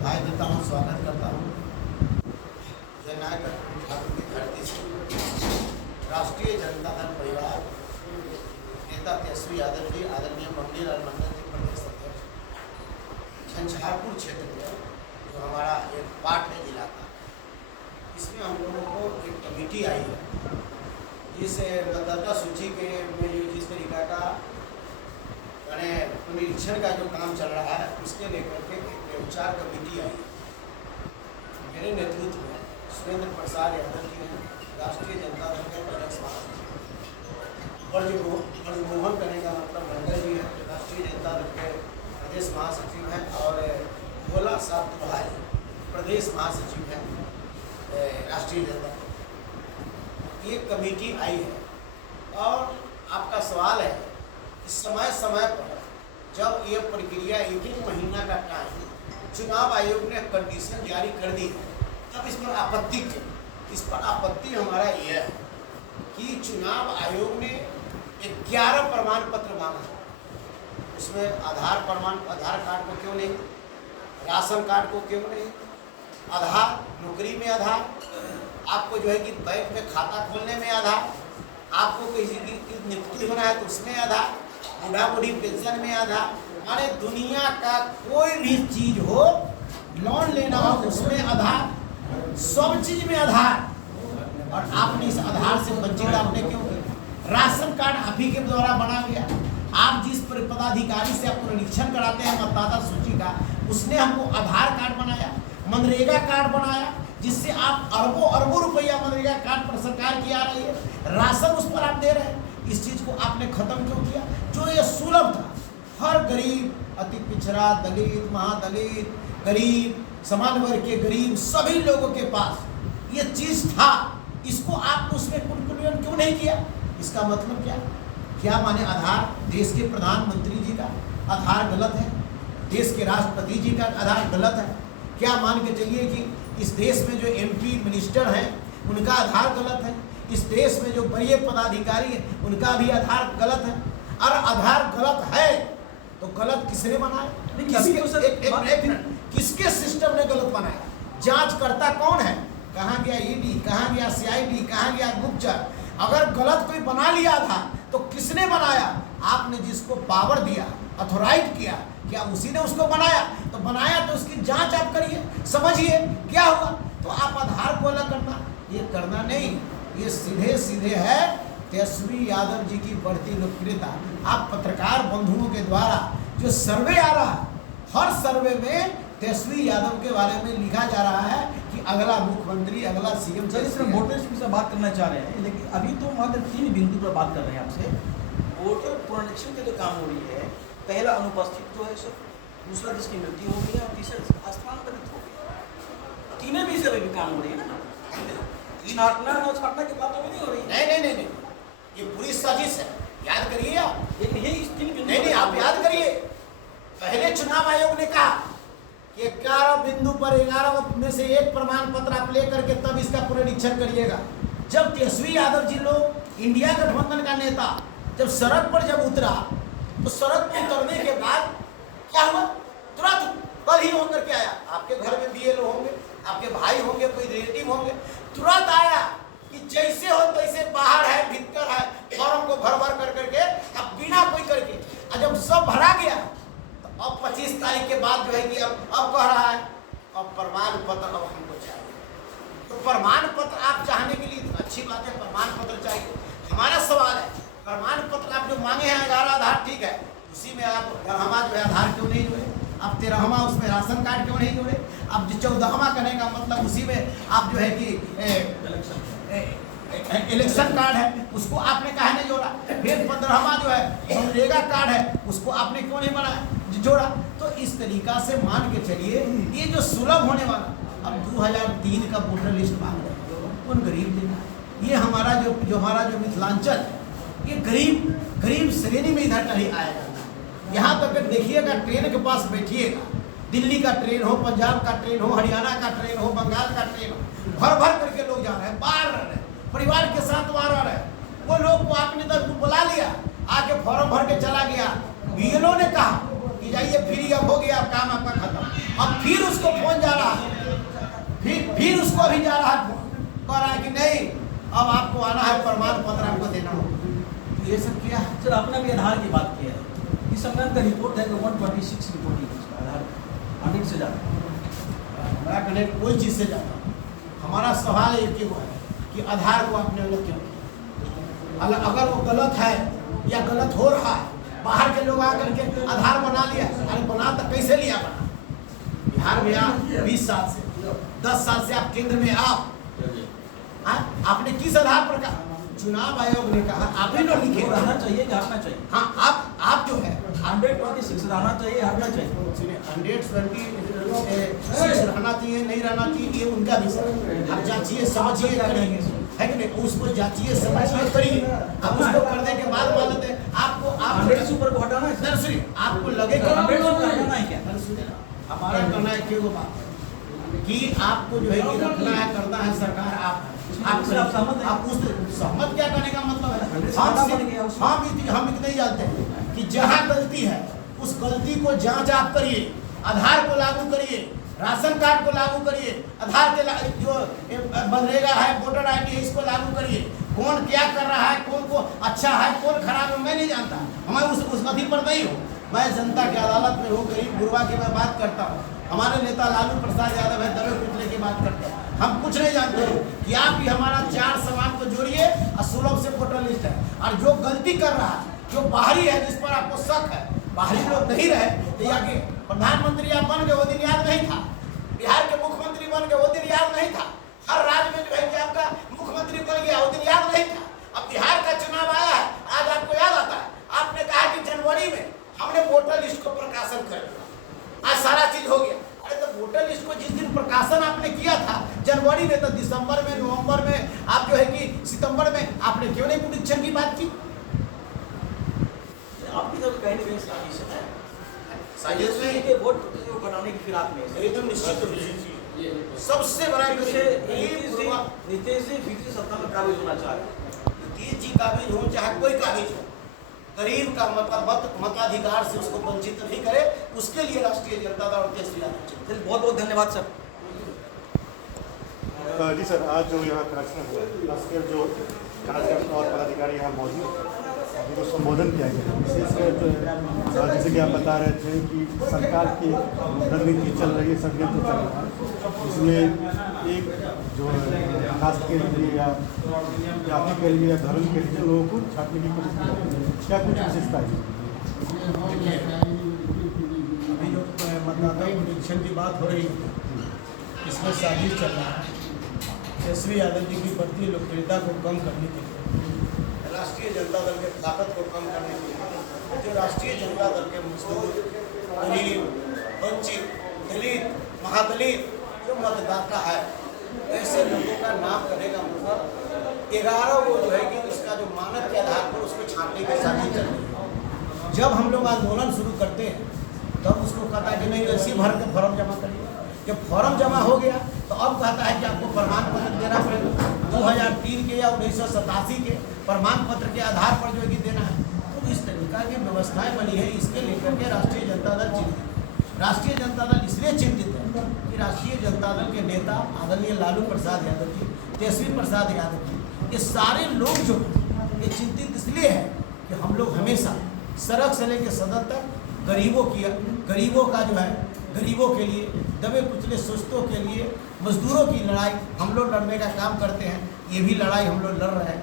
बधाई देता हूँ, स्वागत करता हूँ। जननायक ठाकुर की धरती से राष्ट्रीय जनता दल परिवार नेता तेजस्वी यादव जी, आदरणीय मंडी लाल मंडल जी प्रदेश अध्यक्ष, झंझारपुर क्षेत्र में जो हमारा एक पार्ट है जिला का, इसमें हम लोगों को एक कमेटी आई है जिस मतदाता सूची के में जिस तरीका का मैंने निरीक्षण का जो काम चल रहा है उसके लेकर के एक विचार कमेटी आई है। मेरे नेतृत्व में सुरेंद्र प्रसाद यादव जी हैं, राष्ट्रीय जनता दल के प्रदेश महासचिव, ब्रजमोहन करने का मतलब मंडल जी हैं, राष्ट्रीय जनता दल के प्रदेश महासचिव हैं, और भोला साहब तुहारी प्रदेश महासचिव हैं राष्ट्रीय जनता दल। ये कमेटी आई है और आपका सवाल है कि समय समय पर जब ये प्रक्रिया 1 महीना का टाइम चुनाव आयोग ने कंडीशन जारी कर दी है, तब इस पर आपत्ति की। इस पर आपत्ति हमारा यह है कि चुनाव आयोग ने 11 प्रमाण पत्र मांगा, उसमें आधार कार्ड को क्यों नहीं, राशन कार्ड को क्यों नहीं, आधार, नौकरी में आधार, आपको जो है कि बैंक में खाता खोलने में आधार, आपको किसी की नियुक्ति होना है तो उसमें आधार, बूढ़ा बूढ़ी पेंशन में आधार, माने दुनिया का कोई भी चीज हो, लोन लेना हो उसमें आधार, सब चीज में आधार। और आपने इस आधार से वंचित आपने क्यों किया? राशन कार्ड आप ही के द्वारा बना गया। आप जिस पदाधिकारी से आपको निरीक्षण कराते हैं मतदाता सूची का, उसने हमको आधार कार्ड बनाया, मनरेगा कार्ड बनाया, जिससे आप अरबों रुपया मनरेगा कार्ड पर सरकार की आ रही है, राशन उस पर आप दे रहे हैं। इस चीज को आपने खत्म क्यों किया? जो ये सुलभ था, हर गरीब, अति पिछड़ा, दलित, महादलित, गरीब, समान वर्ग के गरीब, सभी लोगों के पास ये चीज था, इसको आप उसमें कुनकुन क्यों नहीं किया? इसका मतलब क्या माने आधार देश के प्रधानमंत्री जी का आधार गलत है, देश के राष्ट्रपति जी का आधार गलत है? क्या मान के चलिए कि इस देश में जो MP मिनिस्टर हैं उनका आधार गलत है, इस देश में जो बड़े पदाधिकारी हैं उनका भी आधार गलत है। और आधार गलत है तो गलत किसने बनाया? किसके सिस्टम ने गलत बनाया? जांचकर्ता कौन है? कहाँ गया ED, कहाँ गया CID, कहाँ गया गुप्तचर? अगर गलत कोई बना लिया था तो किसने बनाया? आपने जिसको पावर दिया, अथोराइज किया, क्या उसी ने उसको बनाया? तो बनाया तो उसकी जांच आप करिए, समझिए क्या हुआ। तो आप आधार को अलग करना, ये करना नहीं, ये सीधे है तेजस्वी यादव जी की बढ़ती लोकप्रियता। आप पत्रकार बंधुओं के द्वारा जो सर्वे आ रहा है, हर सर्वे में तेजस्वी यादव के बारे में लिखा जा रहा है कि अगला मुख्यमंत्री, अगला CM। इसमें वोटर्स से बात करना चाह रहे हैं, लेकिन अभी तो मात्र 3 बिंदु पर बात कर रहे हैं आपसे। वोटर पुनरीक्षण की जो काम हो रही है, पहला अनुपस्थित जो है सर, दूसरा जिसकी मृत्यु हो गई है, और तीसरा स्थानांतरित हो गया। तीनों भी से भी काम हो रही है ना, छाटना की बात नहीं हो रही। नहीं, ये पूरी साजिश है, याद करिए आप। लेकिन ये 3 बिंदु नहीं, आप याद करिए, पहले चुनाव आयोग ने कहा कि 11 बिंदु पर 11 में से 1 प्रमाण पत्र आप लेकर के तब इसका पुनरीक्षण करिएगा। जब तेजस्वी यादव जी लोग, इंडिया गठबंधन का नेता, जब सड़क पर जब उतरा, तो सड़क पर उतरने के बाद क्या हुआ? तुरंत कल ही होकर के आया। आपके घर में BLO होंगे, आपके भाई होंगे, कोई रिलेटिव होंगे, तुरंत आया कि जैसे हो तैसे बाहर है, भीतर है, फॉर्म को भर कर करके, अब बिना कोई करके, और जब सब भरा गया तो अब 25 तारीख के बाद जो है कि अब कह रहा है अब प्रमाण पत्र अब हमको चाहिए। तो प्रमाण पत्र आप चाहने के लिए अच्छी बात है, प्रमाण पत्र चाहिए। हमारा सवाल है, प्रमाण पत्र आप जो मांगे हैं 11 आधार, ठीक है, उसी में आप 12वां जो है आधार क्यों नहीं जोड़े? आप 13वां उसमें राशन कार्ड क्यों नहीं जोड़े? आप जो 14वां करने का मतलब उसी में आप जो है कि इलेक्शन कार्ड है उसको आपने कहा नहीं जोड़ा। फिर 15वां जो है मनरेगा कार्ड है उसको आपने क्यों नहीं बनाया, जोड़ा? तो इस तरीका से मान के चलिए ये जो सुलभ होने वाला, अब 2003 का वोटर लिस्ट मांग रहे उन गरीब देना। ये हमारा जो मिथिलांचल है, ये गरीब श्रेणी में इधर नहीं आएगा। यहाँ तक देखिएगा, ट्रेन के पास बैठिएगा, दिल्ली का ट्रेन हो, पंजाब का ट्रेन हो, हरियाणा का ट्रेन हो, बंगाल का ट्रेन हो, भर करके लोग जा रहे हैं, बाहर रह रहे हैं, परिवार के साथ वहाँ रह रहे हैं। वो लोग को आपने तक बुला लिया, आके फॉर्म भर के चला गया। BLO ने कहा कि जाइए फ्री अब हो गया, काम आपका खत्म। अब फिर उसके उसको फोन जा रहा है, फिर उसको भी जा रहा है फोन, कह रहा है कि नहीं अब आपको आना है, प्रमाण पत्र आपको देना होगा। ये सब किया है। सर आपने भी आधार की बात की है, इस संबंध का रिपोर्ट है कि 126 रिपोर्टिंग है आधार 100 से ज़्यादा। हमारा कहने कोई चीज़ से ज़्यादा, हमारा सवाल एक ही हुआ है कि आधार को आपने अलग क्यों किया? अगर वो गलत है या गलत हो रहा है, बाहर के लोग आकर के आधार बना लिया, अरे बना तो कैसे लिया बना? बिहार में आप 20 साल से 10 साल से आप केंद्र में आपने किस आधार पर कहा? चुनाव आयोग ने कहा, आप ही लोग लिखे रहना चाहिए कि हटना चाहिए? हाँ, आप जो है 126 रहना चाहिए, हटना चाहिए? 126 रहना चाहिए, नहीं रहना चाहिए, ये उनका विषय। आप जांचिए, समझिए, करिए, है कि नहीं? उसको जांचिए, समझिए, करिए। आप उसको करने के बाद मानते हैं आपको 100 से ऊपर को हटाना है? दरअसल आपको लगे कि 100 से ऊपर हटाना है क्या? हमारा कहना है कि वो बात कि आपको जो है कि रखना है, करना है, सरकार आप सहमत हैं? आप उस सहमत क्या करने का मतलब है? हम इतने ही जानते हैं कि जहाँ गलती है उस गलती को जांच आप करिए, आधार को लागू करिए, राशन कार्ड को लागू करिए, आधार के जो मनरेगा है, वोटर ID है, इसको लागू करिए। कौन क्या कर रहा है, कौन को अच्छा है, कौन खराब है, मैं नहीं जानता, हमें उस अधीन पर नहीं हो। मैं जनता की अदालत में हूँ, गरीब गुरबा की मैं बात करता हूँ। हमारे नेता लालू प्रसाद यादव है, दबे कुचले की बात करते हैं। हम कुछ नहीं जानते कि आप ही हमारा 4 सवाल को जोड़िए और सुलभ से वोटर लिस्ट है। और जो गलती कर रहा है, जो बाहरी है, जिस पर आपको शक है, बाहरी लोग नहीं रहे तो याके प्रधानमंत्री आप बन गए, वो दिन याद नहीं था। बिहार के मुख्यमंत्री बन गए, वो दिन याद नहीं था। हर राज्य में जो है कि आपका मुख्यमंत्री बन गया, वो दिन याद नहीं था। अब बिहार का चुनाव आया है, आज आपको याद आता है। आपने कहा कि जनवरी में हमने वोटर लिस्ट को प्रकाशन कर दिया, आज सारा चीज हो गया। अरे तो वोटर लिस्ट को जिस दिन प्रकाशन आपने किया था जनवरी में, तो दिसंबर में, नवंबर में, आप जो है कि सितंबर में आपने क्यों नहीं पुनरीक्षण की बात की? आपकी तो कहीं नहीं साजिश है, साजिश नहीं के वोट बनाने की फिराक में एकदम निश्चित रूप से सबसे बड़ा नीतीश जी फिर सत्ता में काबिज होना चाह रहे हैं। नीतीश जी काबिज हो, चाहे कोई काबिज हो, गरीब का मताधिकार से उसको वंचित नहीं करे, उसके लिए राष्ट्रीय जनता दल और तेजस्वी यादव। बहुत बहुत धन्यवाद सर। जी सर, आज जो यहाँ कार्यक्रम हुआ, राष्ट्रीय जो कार्यकर्ता और पदाधिकारी यहाँ मौजूद अभी तो संबोधन किया गया, विशेषकर जैसे कि आप बता रहे थे कि सरकार की रणनीति चल रही है, षड्यंत्र चल रहा है, इसमें एक जो कास्ट के लिए या जाति के लिए या धर्म के लिए लोगों को छाटने की कोशिश की जाती है, क्या कुछ विशेषता है? अभी जो मतदाता पुनरीक्षण की बात हो रही है, इसमें साजिश चल रहा है तेजस्वी यादव जी की बढ़ती लोकप्रियता को कम करने के लिए, राष्ट्रीय जनता दल के ताकत को कम करने के लिए। जो राष्ट्रीय जनता दल के मजदूर, गरीब, वंचित, दलित, महादलित जो मतदाता है, ऐसे लोगों का नाम करने का मतलब 11 वो जो है कि उसका जो मानक के आधार पर उसको छांटने की साजिश चल रही है। जब हम लोग आंदोलन शुरू करते हैं तब उसको कहता है कि नहीं ऐसी भर के फॉर्म जमा करिए। जब फॉर्म जमा हो गया तो अब कहता है कि आपको प्रमाण पत्र देना पड़ेगा, 2003 के या 1987 के प्रमाण पत्र के आधार पर जो है कि देना है। तो इस तरीका की व्यवस्थाएं बनी है, इसके लेकर के राष्ट्रीय जनता दल चिंतित। राष्ट्रीय जनता दल इसलिए चिंतित है कि राष्ट्रीय जनता दल के नेता आदरणीय लालू प्रसाद यादव जी, तेजस्वी प्रसाद यादव जी, ये सारे लोग जो ये चिंतित इसलिए है कि हम लोग हमेशा सड़क से लेकर सदन तक गरीबों का जो है, गरीबों के लिए, दबे कुचले सुस्तों के लिए, मजदूरों की लड़ाई हम लोग लड़ने का काम करते हैं। ये भी लड़ाई हम लोग लड़ रहे हैं।